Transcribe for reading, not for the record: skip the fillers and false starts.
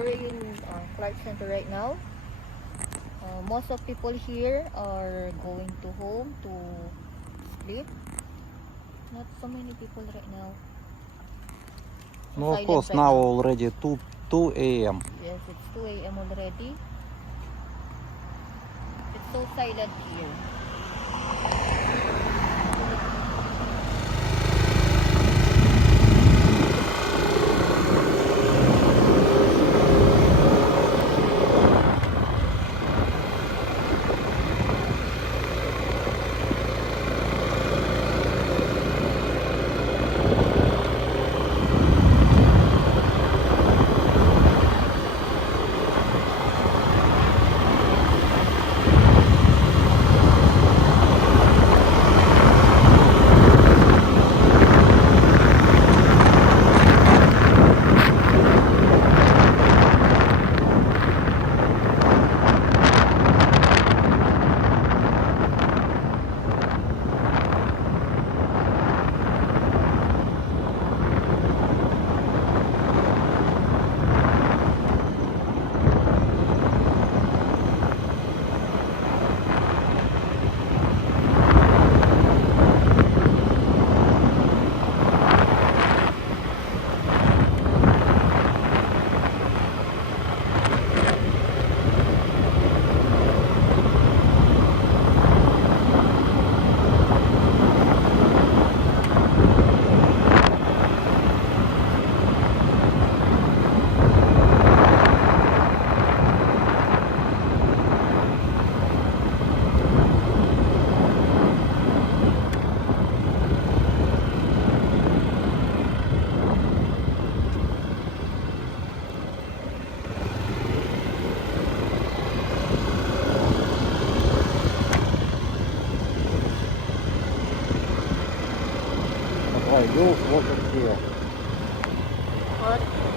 We're in Clark Center right now. Most of people here are going to home to sleep. Not so many people right now. No, of Silent course, right now already 2 a.m. Yes, it's 2 a.m. already. It's so silent here. Давай, go over here. What?